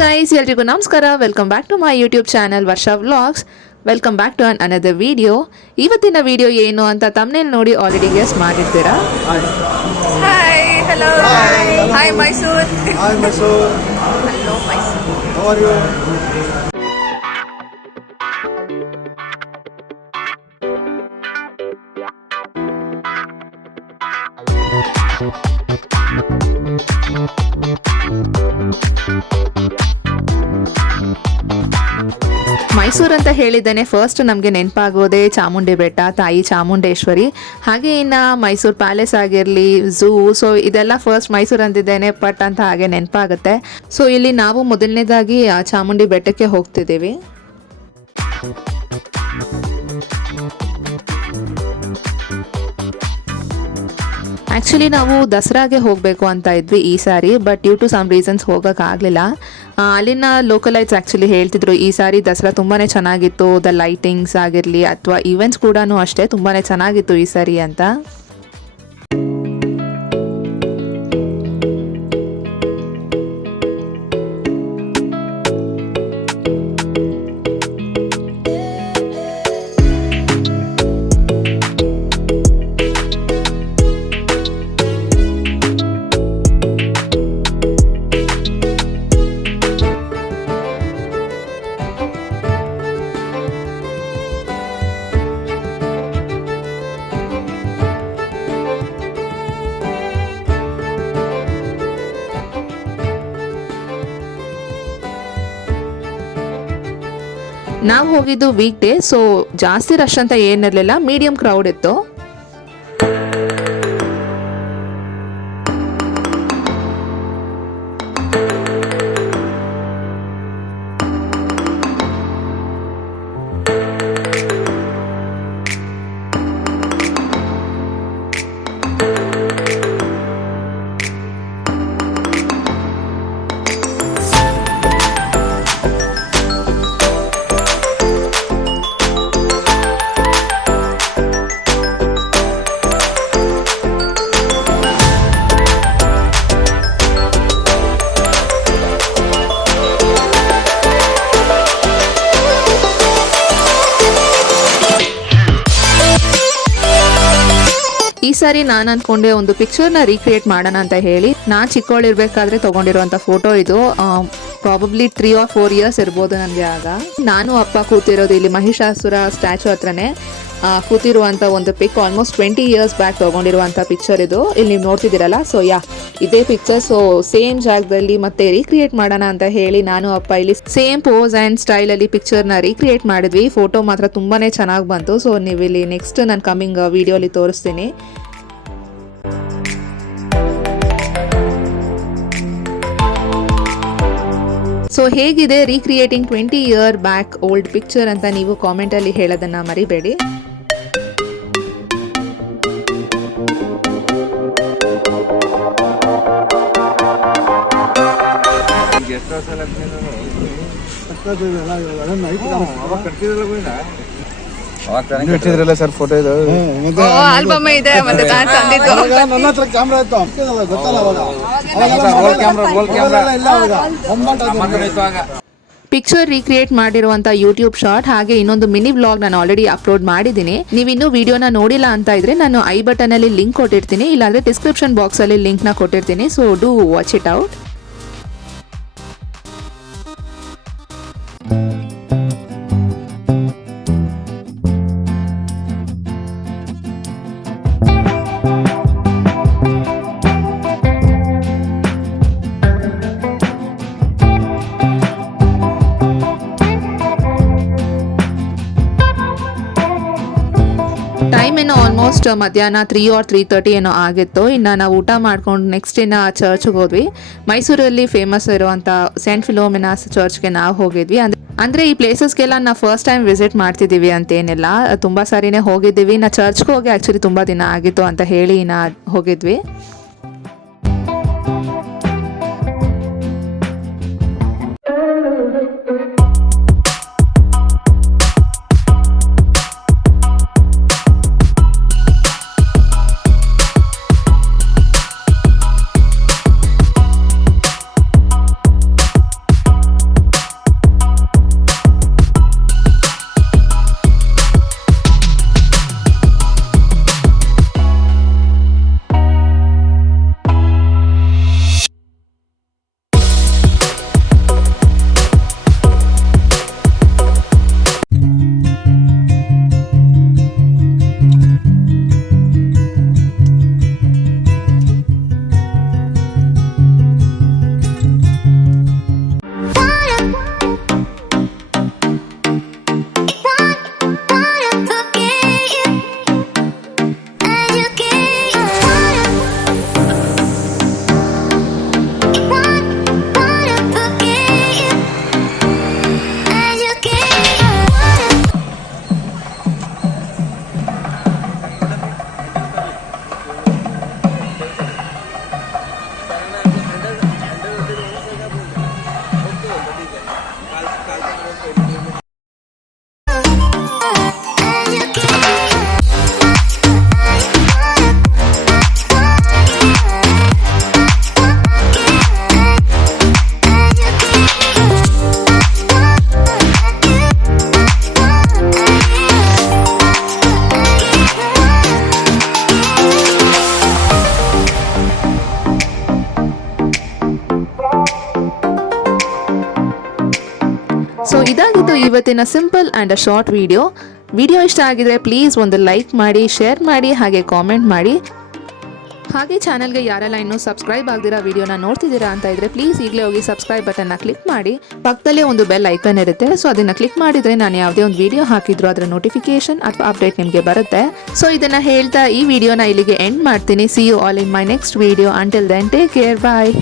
Guys, ಎಲ್ರಿಗೂ ನಮಸ್ಕಾರ. Welcome back to my YouTube channel Varsha vlogs. Welcome back to another video. ಇವತ್ತಿನ video ಏನು ಅಂತ ತಮ್ನೇಲ್ ನೋಡಿ ಆಲ್ರೆಡಿ ಗೆಸ್ ಮಾಡಿರ್ತೀರಾ. Hi, hello, hi Mysore. Hi Mysore. Hello Mysore. How are you? Mysuru ಅಂತ ಹೇಳಿದ್ದೇನೆ ಫಸ್ಟ್ ನಮಗೆ ನೆನಪಾಗೋದೇ ಚಾಮುಂಡಿ ಬೆಟ್ಟ, ತಾಯಿ ಚಾಮುಂಡೇಶ್ವರಿ. ಹಾಗೆ ಇನ್ನು ಮೈಸೂರು ಪ್ಯಾಲೇಸ್ ಆಗಿರಲಿ, ಝೂ, ಸೊ ಇದೆಲ್ಲ ಫಸ್ಟ್ ಮೈಸೂರು ಅಂತಿದ್ದೇನೆ ಪಟ್ ಅಂತ ಹಾಗೆ ನೆನಪಾಗುತ್ತೆ. ಸೊ ಇಲ್ಲಿ ನಾವು ಮೊದಲನೇದಾಗಿ ಚಾಮುಂಡಿ ಬೆಟ್ಟಕ್ಕೆ ಹೋಗ್ತಿದ್ದೀವಿ. ಆ್ಯಕ್ಚುಲಿ ನಾವು ದಸರಾಗೆ ಹೋಗಬೇಕು ಅಂತ ಇದ್ವಿ ಈ ಸಾರಿ, but due to some reasons ಹೋಗೋಕ್ಕಾಗಲಿಲ್ಲ. ಅಲ್ಲಿನ ಲೋಕಲೈಟ್ಸ್ ಆ್ಯಕ್ಚುಲಿ ಹೇಳ್ತಿದ್ರು ಈ ಸಾರಿ ದಸರಾ ತುಂಬಾ ಚೆನ್ನಾಗಿತ್ತು, ದ ಲೈಟಿಂಗ್ಸ್ ಆಗಿರಲಿ ಅಥವಾ ಈವೆಂಟ್ಸ್ ಕೂಡ ಅಷ್ಟೇ ತುಂಬಾ ಚೆನ್ನಾಗಿತ್ತು ಈ ಸಾರಿ ಅಂತ. ನಾವು ಹೋಗಿದ್ದು ವೀಕ್ ಡೇ, ಸೊ ಜಾಸ್ತಿ ರಶ್ ಅಂತ ಏನಿರಲಿಲ್ಲ, ಮೀಡಿಯಂ ಕ್ರೌಡ್ ಇತ್ತು. ಈ ಸಾರಿ ನಾನು ಅನ್ಕೊಂಡೆ ಒಂದು ಪಿಕ್ಚರ್ನ ರೀಕ್ರಿಯೇಟ್ ಮಾಡೋಣ ಅಂತ ಹೇಳಿ. ನಾನು ಚಿಕ್ಕವಳಿರ್ಬೇಕಾದ್ರೆ ತಗೊಂಡಿರುವಂಥ ಫೋಟೋ ಇದು. ಪ್ರಾಬಬ್ಲಿ 3 or 4 years ಇರ್ಬೋದು ನನಗೆ. ಆಗ ನಾನು ಅಪ್ಪ ಕೂತಿರೋದು ಇಲ್ಲಿ ಮಹಿಷಾಸುರ ಸ್ಟ್ಯಾಚು ಹತ್ರನೇ ಕೂತಿರುವಂಥ ಒಂದು ಪಿಕ್. ಆಲ್ಮೋಸ್ಟ್ 20 years ಬ್ಯಾಕ್ ತೊಗೊಂಡಿರುವಂಥ ಪಿಕ್ಚರ್ ಇದು. ಇಲ್ಲಿ ನೀವು ನೋಡ್ತಿದ್ದೀರಲ್ಲ, ಸೊ ಇದೇ ಪಿಕ್ಚರ್. ಸೊ ಸೇಮ್ ಜಾಗದಲ್ಲಿ ಮತ್ತೆ ರೀಕ್ರಿಯೇಟ್ ಮಾಡೋಣ ಅಂತ ಹೇಳಿ ನಾನು ಅಪ್ಪ ಇಲ್ಲಿ ಸೇಮ್ ಪೋಸ್ ಆ್ಯಂಡ್ ಸ್ಟೈಲಲ್ಲಿ ಪಿಕ್ಚರ್ನ ರೀಕ್ರಿಯೇಟ್ ಮಾಡಿದ್ವಿ. ಫೋಟೋ ಮಾತ್ರ ತುಂಬಾ ಚೆನ್ನಾಗಿ ಬಂತು. ಸೊ ನೀವು ಇಲ್ಲಿ ನೆಕ್ಸ್ಟ್ ನಾನು ಕಮಿಂಗ್ ವಿಡಿಯೋಲಿ ತೋರಿಸ್ತೀನಿ. ಸೊ ಹೇಗಿದೆ recreating 20 year back old picture ಅಂತ ನೀವು ಕಾಮೆಂಟಲ್ಲಿ ಹೇಳೋದನ್ನ ಮರಿಬೇಡಿ. ಇಟ್ಟಿದ್ರಲ್ಲ ಸರ್ ಫೋಟೋ ಇದು. ಆಲ್ಬಮ್ ಇದೆ, ಮತ್ತೆ ನಾನು ತಂದಿದ್ದು. ನನ್ನ ಹತ್ರ ಕ್ಯಾಮ್ರಾ ಇತ್ತು, ಗೊತ್ತಲ್ಲ ಪಿಕ್ಚರ್ ರೀಕ್ರಿಯೇಟ್ ಮಾಡಿರುವಂಥ ಯೂಟ್ಯೂಬ್ ಶಾರ್ಟ್ ಹಾಗೆ ಇನ್ನೊಂದು ಮಿನಿ ವ್ಲಾಗ್ ನಾನು ಆಲ್ರೆಡಿ ಅಪ್ಲೋಡ್ ಮಾಡಿದ್ದೀನಿ. ನೀವಿನ್ನೂ ವಿಡಿಯೋನ ನೋಡಿಲ್ಲ ಅಂತ ಇದ್ರೆ ನಾನು ಐ ಬಟನಲ್ಲಿ ಲಿಂಕ್ ಕೊಟ್ಟಿರ್ತೀನಿ, ಇಲ್ಲಾಂದ್ರೆ ಡಿಸ್ಕ್ರಿಪ್ಷನ್ ಬಾಕ್ಸಲ್ಲಿ ಲಿಂಕ್ನ ಕೊಟ್ಟಿರ್ತೀನಿ. So do watch it out. Time ಏನೋ ಆಲ್ಮೋಸ್ಟ್ ಮಧ್ಯಾಹ್ನ 3 or 3:30 ಏನೋ ಆಗಿತ್ತು. ಇನ್ನು ನಾವು ಊಟ ಮಾಡ್ಕೊಂಡು ನೆಕ್ಸ್ಟ್ ಇನ್ನು ಚರ್ಚ್ಗೆ ಹೋದ್ವಿ. ಮೈಸೂರಲ್ಲಿ ಫೇಮಸ್ ಇರುವಂಥ ಸೆಂಟ್ ಫಿಲೋಮಿನಾಸ್ ಚರ್ಚ್ಗೆ ನಾವು ಹೋಗಿದ್ವಿ. ಅಂದರೆ ಈ ಪ್ಲೇಸಸ್ಗೆಲ್ಲ ನಾವು ಫಸ್ಟ್ ಟೈಮ್ ವಿಸಿಟ್ ಮಾಡ್ತಿದ್ದೀವಿ ಅಂತೇನಿಲ್ಲ, ತುಂಬ ಸಾರಿನೇ ಹೋಗಿದ್ದೀವಿ. ನಾ ಚರ್ಚ್ಗೆ ಹೋಗಿ ಆ್ಯಕ್ಚುಲಿ ತುಂಬ ದಿನ ಆಗಿತ್ತು ಅಂತ ಹೇಳಿ ಹೋಗಿದ್ವಿ. ಇದಾಗಿತ್ತು ಇವತ್ತಿನ simple and a short video ಇಷ್ಟ ಆಗಿದ್ರೆ ಪ್ಲೀಸ್ ಒಂದು ಲೈಕ್ ಮಾಡಿ, ಶೇರ್ ಮಾಡಿ, ಹಾಗೆ ಕಾಮೆಂಟ್ ಮಾಡಿ. ಹಾಗೆ ಚಾನಲ್ಗೆ ಯಾರೆಲ್ಲ ಇನ್ನೂ ಸಬ್ಸ್ಕ್ರೈಬ್ ಆಗದಿರೋ ವಿಡಿಯೋನ ನೋಡ್ತಿದ್ದೀರಾ ಅಂತ ಇದ್ರೆ ಪ್ಲೀಸ್ ಈಗಲೇ ಹೋಗಿ ಸಬ್ಸ್ಕ್ರೈಬ್ ಬಟನ್ನ ಕ್ಲಿಕ್ ಮಾಡಿ. ಪಕ್ಕದಲ್ಲೇ ಒಂದು ಬೆಲ್ ಐಕನ್ ಇರುತ್ತೆ, ಸೊ ಅದನ್ನ ಕ್ಲಿಕ್ ಮಾಡಿದ್ರೆ ನಾನು ಯಾವುದೇ ಒಂದು ವಿಡಿಯೋ ಹಾಕಿದ್ರು ಅದರ ನೋಟಿಫಿಕೇಶನ್ ಅಥವಾ ಅಪ್ಡೇಟ್ ನಿಮಗೆ ಬರುತ್ತೆ. ಸೊ ಇದನ್ನ ಹೇಳ್ತಾ ಈ ವಿಡಿಯೋನ ಇಲ್ಲಿಗೆ ಎಂಡ್ ಮಾಡ್ತೀನಿ. See you all in my next video. Until then take care, bye.